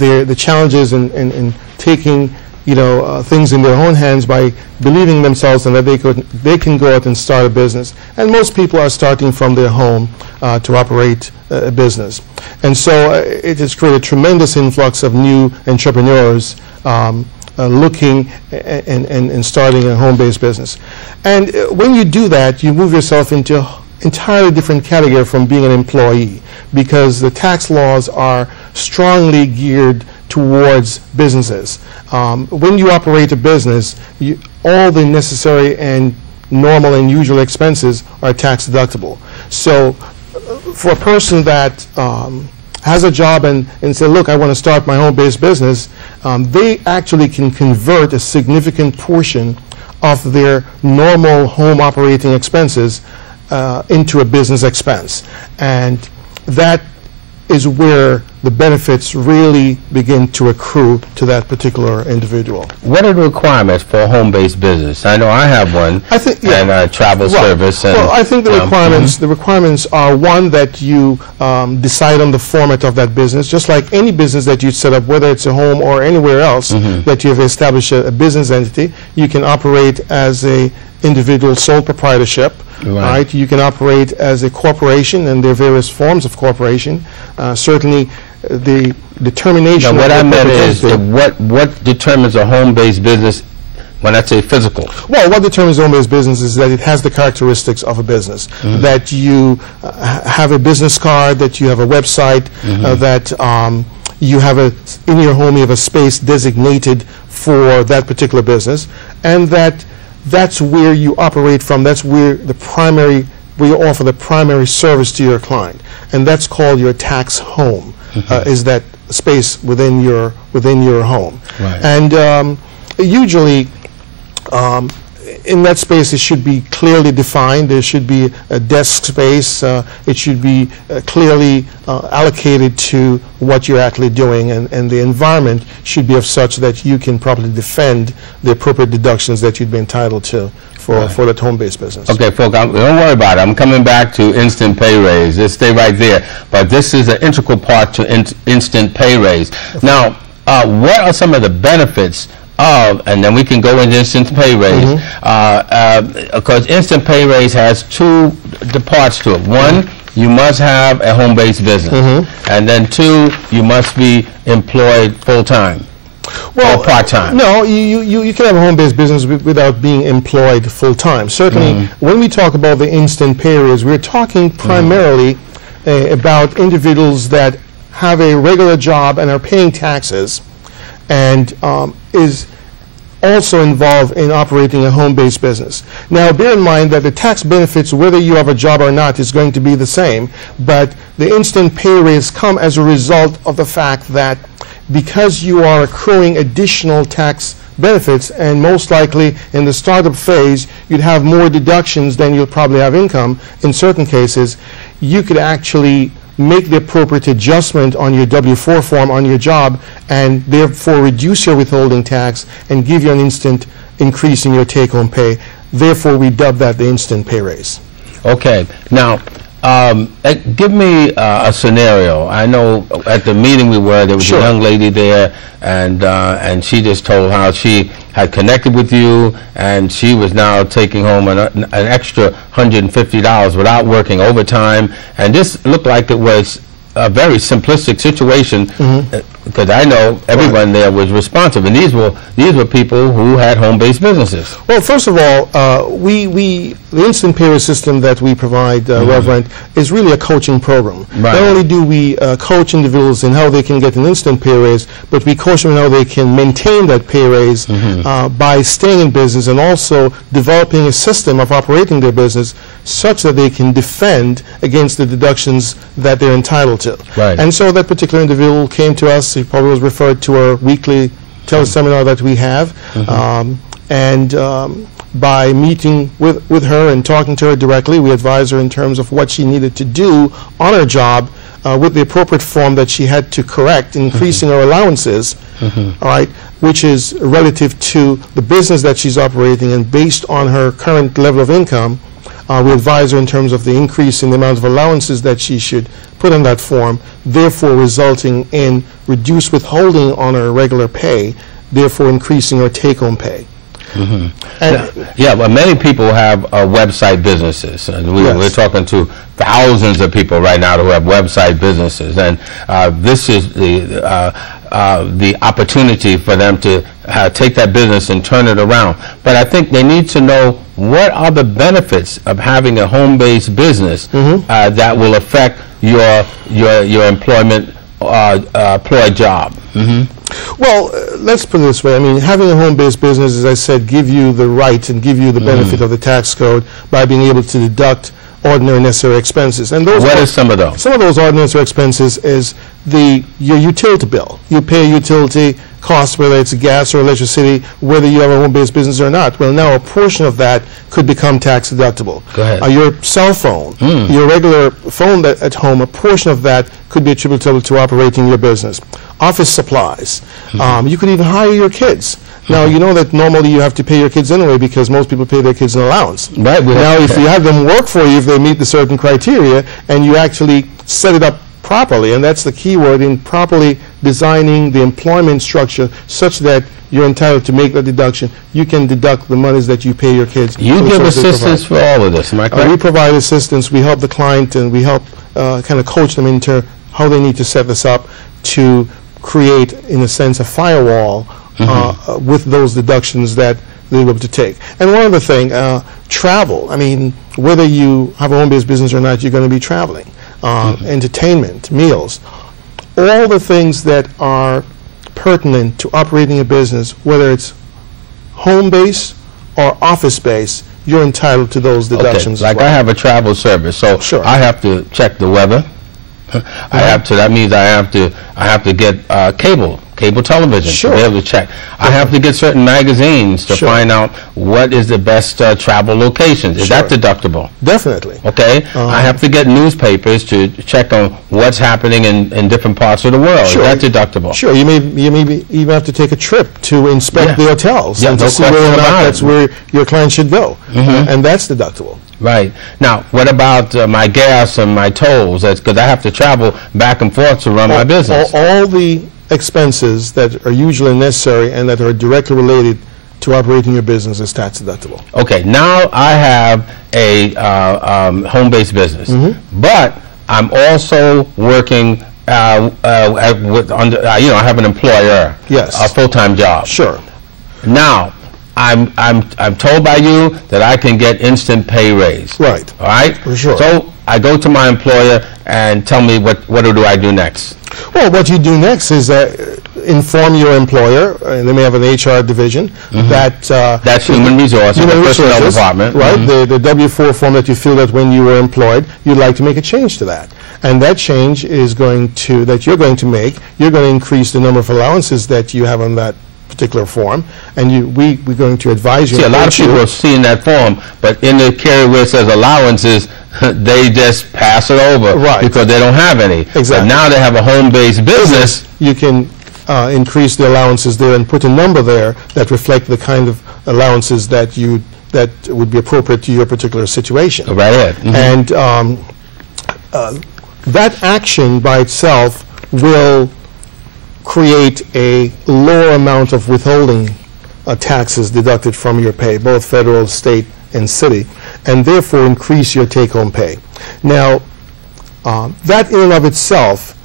the challenges in taking things in their own hands by believing themselves and that they can go out and start a business. And most people are starting from their home to operate a business. And so it has created a tremendous influx of new entrepreneurs looking and starting a home-based business. And when you do that, you move yourself into an entirely different category from being an employee, because the tax laws are strongly geared towards businesses. When you operate a business, all the necessary and normal and usual expenses are tax deductible. So for a person that has a job and say, look, I want to start my home-based business, they actually can convert a significant portion of their normal home operating expenses into a business expense. And that is where the benefits really begin to accrue to that particular individual. What are the requirements for a home-based business? I know I have one, and a travel service. And, well, I think the requirements are, one, that you decide on the format of that business, just like any business that you set up, whether it's a home or anywhere else, that you have established a business entity. You can operate as a individual sole proprietorship. Right. You can operate as a corporation, and there are various forms of corporation. Certainly, the determination. Now, what I meant is what determines a home-based business when I say physical? Well, what determines a home-based business is that it has the characteristics of a business. That you have a business card, that you have a website, that you have in your home you have a space designated for that particular business, and that's where you operate from. That's where you offer the primary service to your client, and that's called your tax home. Is that space within your home? Right. And usually, in that space, it should be clearly defined. There should be a desk space. It should be clearly allocated to what you're actually doing, and the environment should be of such that you can properly defend the appropriate deductions that you'd be entitled to for that home-based business. Okay, folks, don't worry about it. I'm coming back to instant pay raise. Just stay right there. But this is an integral part to instant pay raise. Now, what are some of the benefits and then we can go into instant pay raise, because instant pay raise has two parts to it. One, you must have a home-based business, and then two, you must be employed full-time. Or part-time. No, you can have a home-based business without being employed full-time. Certainly, when we talk about the instant pay raise, we're talking primarily about individuals that have a regular job and are paying taxes, and is also involved in operating a home-based business. Now, bear in mind that the tax benefits, whether you have a job or not, is going to be the same, but the instant pay raise come as a result of the fact that because you are accruing additional tax benefits, and most likely in the startup phase, you'd have more deductions than you'll probably have income. In certain cases, you could actually make the appropriate adjustment on your W-4 form on your job, and therefore reduce your withholding tax and give you an instant increase in your take-home pay. Therefore, we dub that the instant pay raise. Okay. Now, give me a scenario. I know at the meeting we were, there was a young lady there, and she just told how she had connected with you, and she was now taking home an extra $150 without working overtime, and this looked like it was a very simplistic situation, because I know everyone there was responsive, and these were people who had home-based businesses. Well, first of all, the instant pay raise system that we provide, Reverend, is really a coaching program. Right. Not only do we coach individuals in how they can get an instant pay raise, but we coach them in how they can maintain that pay raise by staying in business, and also developing a system of operating their business such that they can defend against the deductions that they're entitled to. Right. And so that particular individual came to us. He probably was referred to our weekly teleseminar that we have, by meeting with her and talking to her directly, we advised her in terms of what she needed to do on her job with the appropriate form that she had to correct, increasing her allowances, all right, which is relative to the business that she's operating, and based on her current level of income, We advise her in terms of the increase in the amount of allowances that she should put on that form, therefore resulting in reduced withholding on her regular pay, therefore increasing her take-home pay. Well, many people have website businesses, and we're talking to thousands of people right now who have website businesses, and this is the opportunity for them to take that business and turn it around. But I think they need to know what are the benefits of having a home-based business that will affect your employment employed job. Well, let's put it this way. I mean, having a home-based business, as I said, give you the right and give you the benefit of the tax code by being able to deduct ordinary necessary expenses. And those what are some of those? Some of those ordinary necessary expenses is your utility bill. You pay utility costs, whether it's gas or electricity, whether you have a home-based business or not. Well, now a portion of that could become tax deductible. Go ahead. Your cell phone, your regular phone at home, a portion of that could be attributable to operating your business. Office supplies. You could even hire your kids. Now, you know that normally you have to pay your kids anyway because most people pay their kids an allowance. Right. Now, if you have them work for you, if they meet the certain criteria, and you actually set it up properly, and that's the key word in properly designing the employment structure such that you're entitled to make the deduction, you can deduct the monies that you pay your kids. You give assistance for all of this, am I correct? We provide assistance. We help the client, and we help kind of coach them into how they need to set this up to create, in a sense, a firewall with those deductions that they're able to take. And one other thing, travel. I mean, whether you have a home-based business or not, you're going to be traveling. Entertainment, meals, all the things that are pertinent to operating a business, whether it's home-based or office-based, you're entitled to those deductions. Okay. Like I have a travel service, so I have to check the weather. That means I have to get cable television to be able to check. I have to get certain magazines to find out what is the best travel locations. Is that deductible? Definitely. Okay. I have to get newspapers to check on what's happening in different parts of the world. Is that deductible? Sure. You may even have to take a trip to inspect the hotels and to see whether or not that's where your client should go, and that's deductible. Right. Now, what about my gas and my tolls? That's because I have to travel back and forth to run my business. All the expenses that are usually necessary and that are directly related to operating your business is tax deductible. Okay. Now I have a home-based business, but I'm also working I have an employer. Yes. A full-time job. Sure. Now, I'm told by you that I can get instant pay raise. Right. All right? For sure. So I go to my employer and tell me what do I do next? Well, what you do next is inform your employer, and they may have an HR division, that's human resources, the personnel department. Right, the W-4 form that you filled out when you were employed, you'd like to make a change to that. And that change is you're going to increase the number of allowances that you have on that particular form, and we're going to advise you. See, a lot of people are seeing that form, but in the carrier where it says allowances, they just pass it over because they don't have any. Exactly. But now they have a home-based business. You can increase the allowances there and put a number there that reflect the kind of allowances that would be appropriate to your particular situation. Right ahead. And that action by itself will create a lower amount of withholding taxes deducted from your pay, both federal, state, and city, and therefore increase your take-home pay. Now, that in and of itself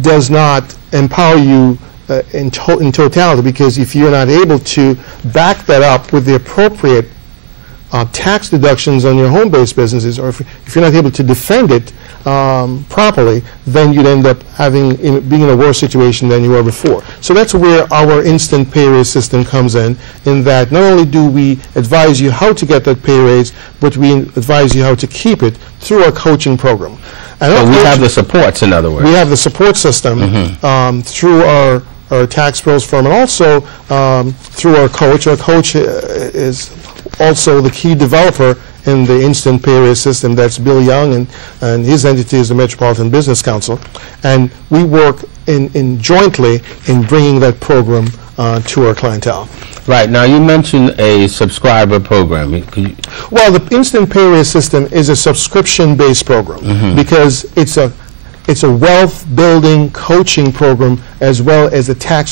does not empower you in totality, because if you're not able to back that up with the appropriate tax deductions on your home-based businesses, or if you're not able to defend it properly, then you'd end up being in a worse situation than you were before. So that's where our instant pay raise system comes in that not only do we advise you how to get that pay raise, but we advise you how to keep it through our coaching program. And so we have the supports, in other words. We have the support system through our tax pros firm, and also through our coach. Our coach is also the key developer in the instant pay raise system. That's Bill Young, and his entity is the Metropolitan Business Council. And we work in jointly in bringing that program to our clientele. Right. Now, you mentioned a subscriber program. Well, the Instant Pay Raise system is a subscription-based program because it's a wealth-building coaching program as well as a tax